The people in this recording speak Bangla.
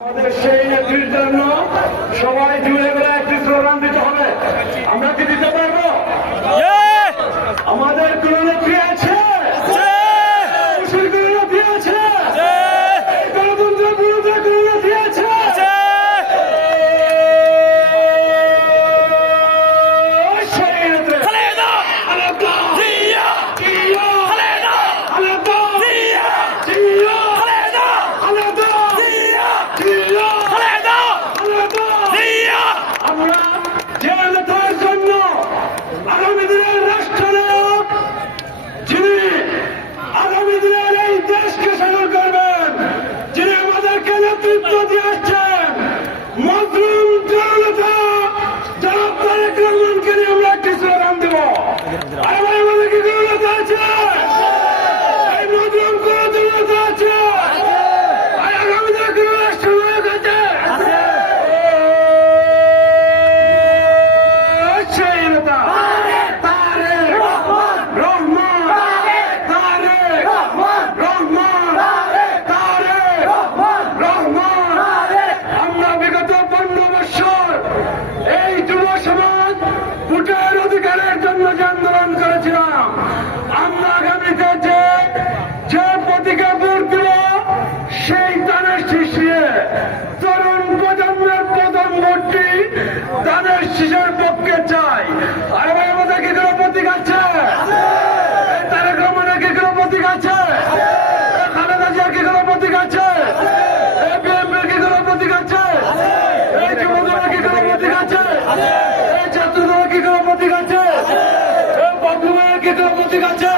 আমাদের সেই নেত্রীর জন্য সবাই জুড়ে বেলা একটি স্লোগান দিতে হবে। আমরা কি নেতৃত্ব দিয়ে আসছেন মজলুম জননেতা জনাব তারেক রহমানকে নিয়ে আমরা একটি স্লোগান দেব আরে ভাই আমাদের কি কোনো নেতা আছে এই মজলুম কোন জননেতা আছে ভাই আগামী দিনে কোনো রাষ্ট্রনায়ক আছে সেই নেতা তারেক রহমান তারেক রহমান তারেক রহমান আমরা বিগত পনেরো বছর এই যুব সমাজ ভোটের অধিকারের জন্য যে আন্দোলন করেছিলাম আমরা আগামীতে যে যে প্রতীকে ভোট দিব সেই দানের শীর্ষে তরুণ প্রজন্মের প্রথম ভোটটি দানের শীষের পক্ষে চাই। আরে ভাই, আমাদের কি কোনো প্রতীক আছে? তারেক রহমানের কি কোনো প্রতীক আছে? খালেদা জিয়ার কি কোনো প্রতীক আছে? এই যুবদলের কি কোনো প্রতীক আছে? এই ছাত্রদলের কি কোনো প্রতীক আছে? আছে?